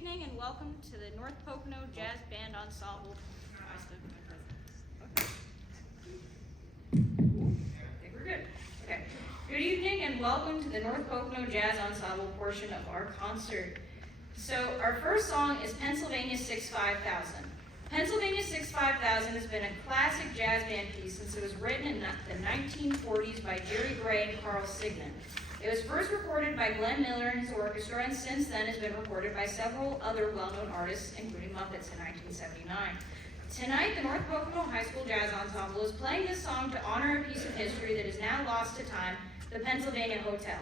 evening and welcome to the North Pocono Jazz Band Ensemble. Okay. I think we're good. Okay. Good evening and welcome to the North Pocono Jazz Ensemble portion of our concert. So our first song is Pennsylvania 6-5000. Pennsylvania 6-5000 has been a classic jazz band piece since it was written in the 1940s by Jerry Gray and Carl Signan. It was first recorded by Glenn Miller and his orchestra, and since then has been recorded by several other well-known artists, including Muppets in 1979. Tonight, the North Pocono High School Jazz Ensemble is playing this song to honor a piece of history that is now lost to time, the Pennsylvania Hotel.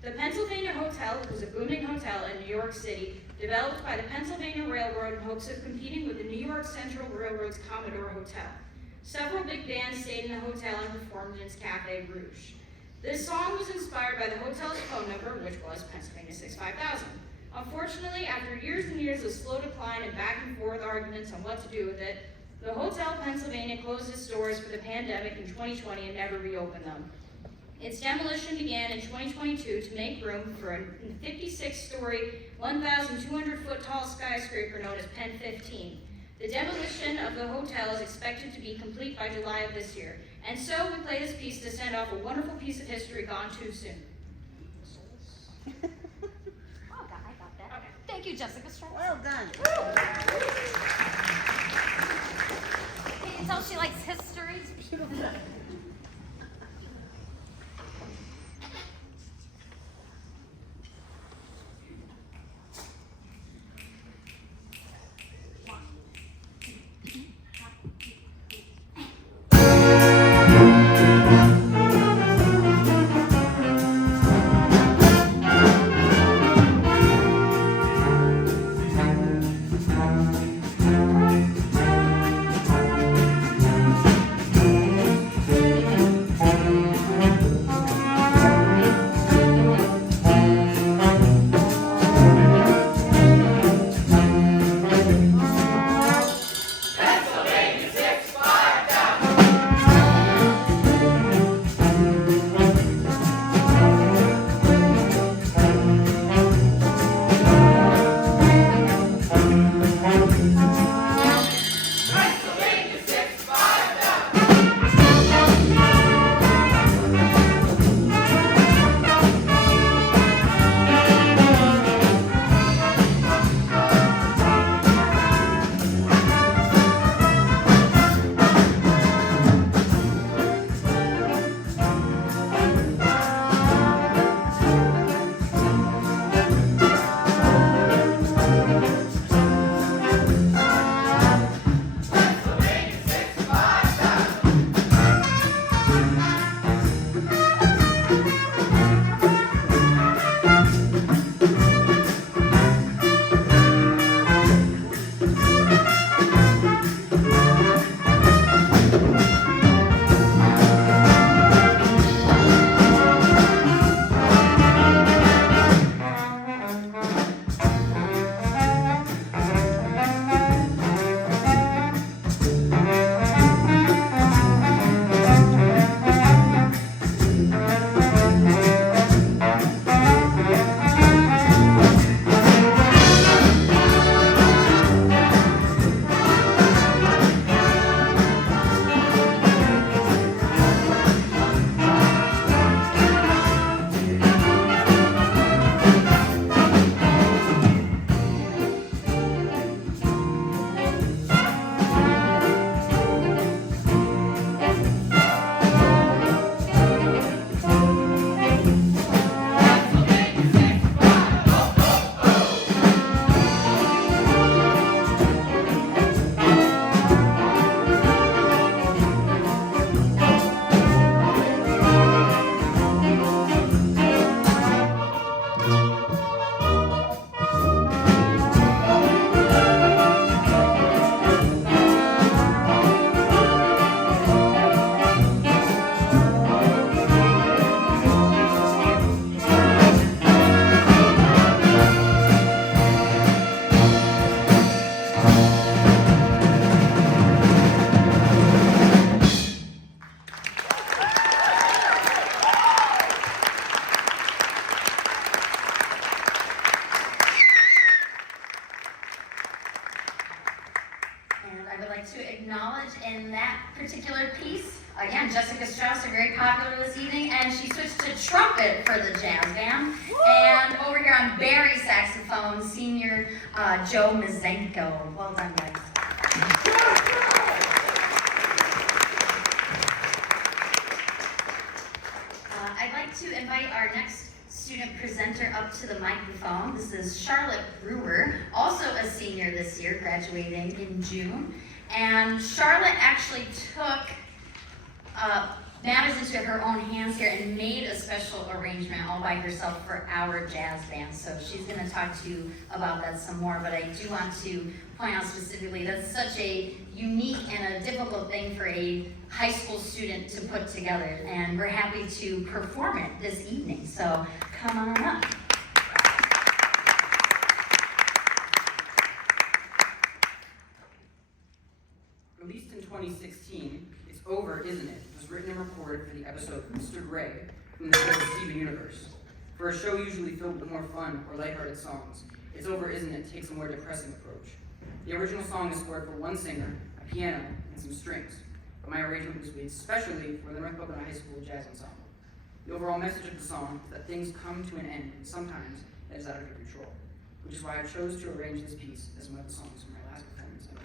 The Pennsylvania Hotel was a booming hotel in New York City, developed by the Pennsylvania Railroad in hopes of competing with the New York Central Railroad's Commodore Hotel. Several big bands stayed in the hotel and performed in its Café Rouge. This song was inspired by the hotel's phone number, which was Pennsylvania 6-5000. Unfortunately, after years and years of slow decline and back and forth arguments on what to do with it, the Hotel Pennsylvania closed its doors for the pandemic in 2020 and never reopened them. Its demolition began in 2022 to make room for a 56-story, 1,200-foot tall skyscraper known as Penn 15. The demolition of the hotel is expected to be complete by July of this year. And so we play this piece to send off a wonderful piece of history gone too soon. Oh, God, I got that. Okay. Thank you, Jessica Strauss. Well done. Can you tell she likes history? particular piece. Again, Jessica Strauss are very popular this evening, and she switched to trumpet for the jazz band. And over here on bari saxophone, senior Joe Mazenko. Well done, guys. I'd like to invite our next student presenter up to the microphone. This is Charlotte Brewer, also a senior this year, graduating in June. And Charlotte actually took matters into her own hands here and made a special arrangement all by herself for our jazz band. So she's going to talk to you about that some more, but I do want to point out specifically that's such a unique and a difficult thing for a high school student to put together, and we're happy to perform it this evening. So come on up. Released in 2016, It's Over, Isn't It? Was written and recorded for the episode Mr. Gray from the show Steven Universe. For a show usually filled with more fun or lighthearted songs, It's Over, Isn't It? Takes a more depressing approach. The original song is scored for one singer, a piano, and some strings, but my arrangement was made especially for the North Pocono High School Jazz Ensemble. The overall message of the song is that things come to an end, and sometimes that is out of your control, which is why I chose to arrange this piece as one of the songs from my last performance at Pocono.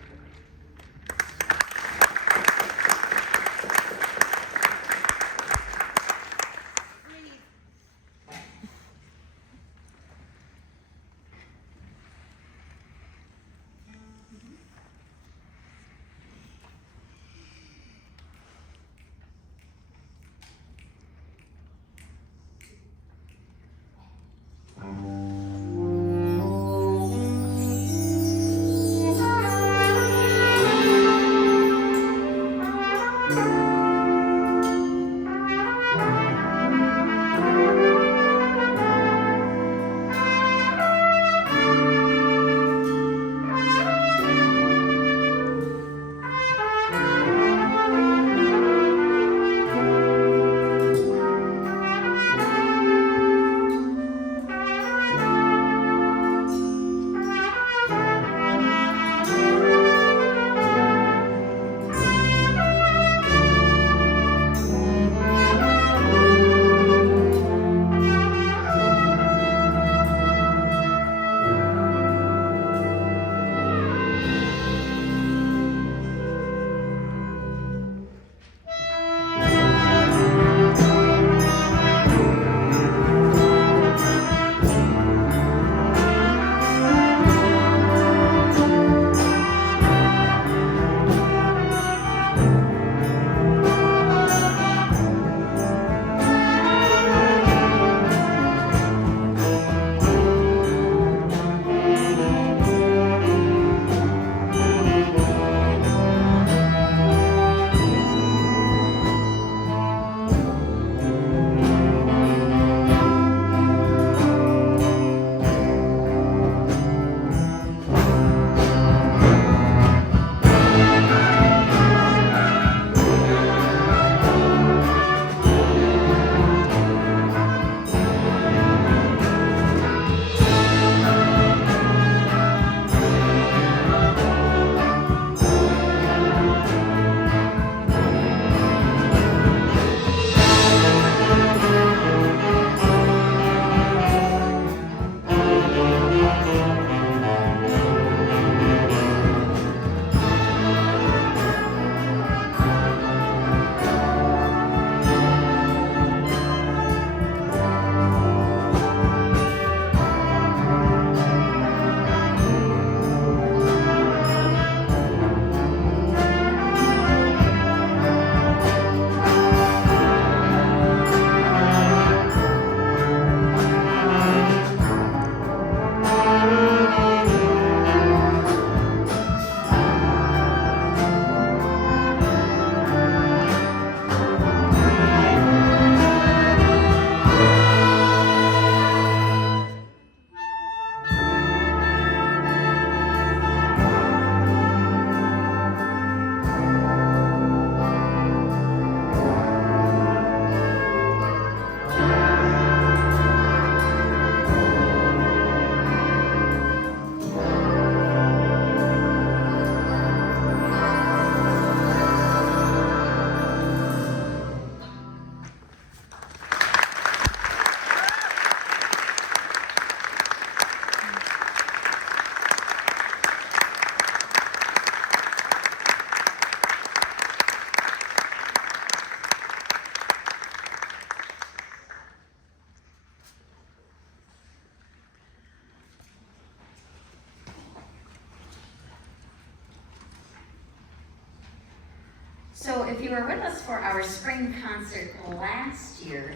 So if you were with us for our spring concert last year,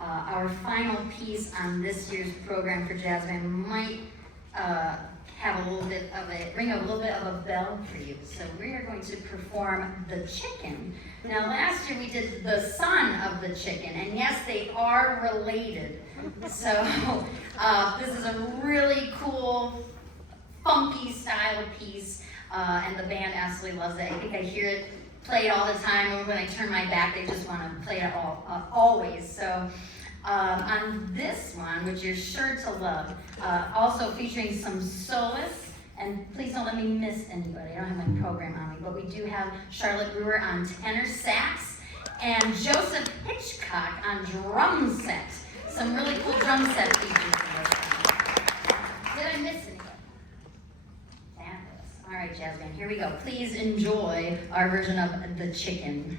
our final piece on this year's program for jazz band might have a little bit of ring a little bit of a bell for you. So we are going to perform The Chicken. Now last year we did The Son of the Chicken, and yes, they are related. So this is a really cool, funky style piece, and the band absolutely loves it. I think I hear it played all the time, and when I turn my back, they just want to play it always. So on this one, which you're sure to love, also featuring some soloists, and please don't let me miss anybody, I don't have my program on me, but we do have Charlotte Brewer on tenor sax, and Joseph Hitchcock on drum set. Some really cool drum set features in this one. Did I miss anybody? Fabulous. All right, jazz band, here we go. Please enjoy our version of The Chicken.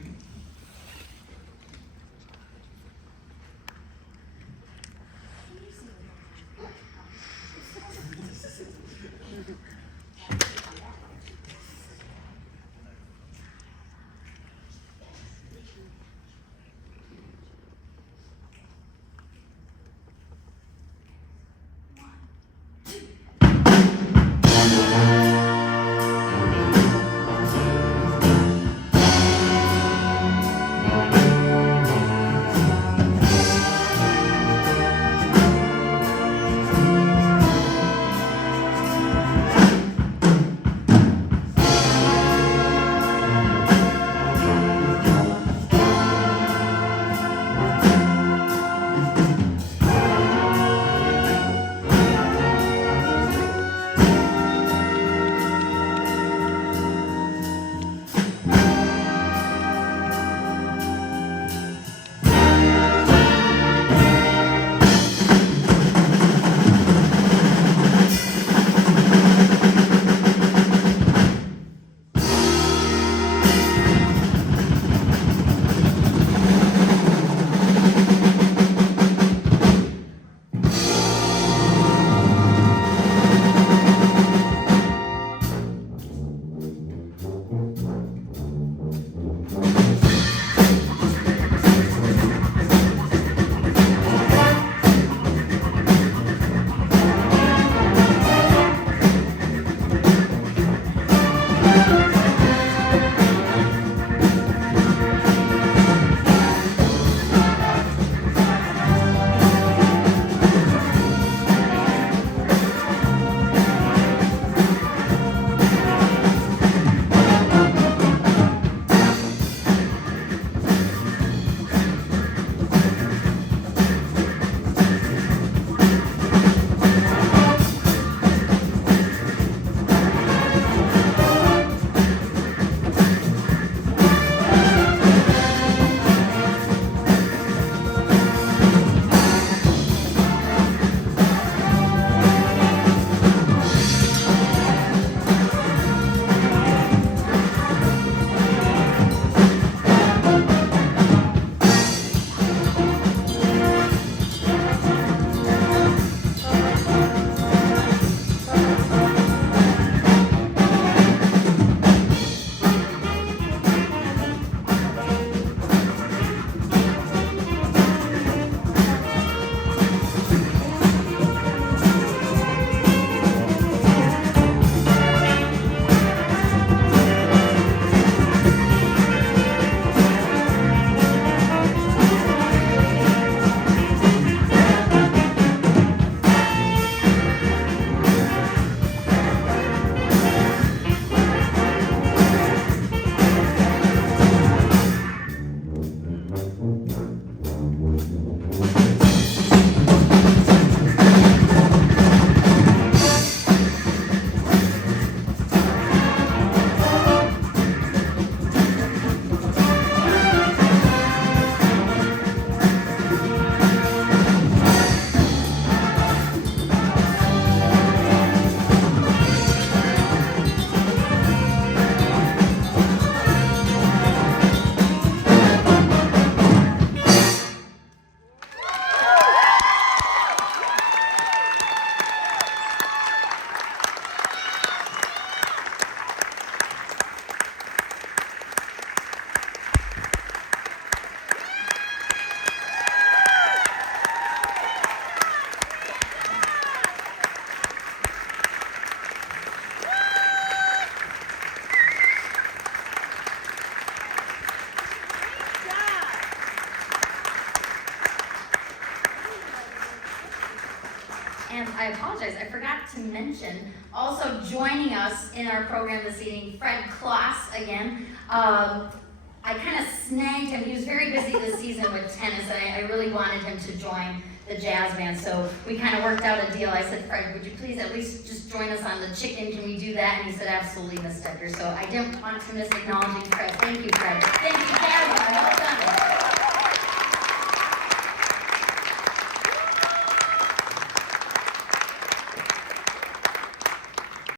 And I apologize, I forgot to mention, also joining us in our program this evening, Fred Kloss again. I kind of snagged him. He was very busy this season with tennis, and I really wanted him to join the jazz band. So we kind of worked out a deal. I said, Fred, would you please at least just join us on the chicken? Can we do that? And he said, absolutely, Miss Decker. So I didn't want to miss acknowledging Fred. Thank you, Fred. Thank you, Carol.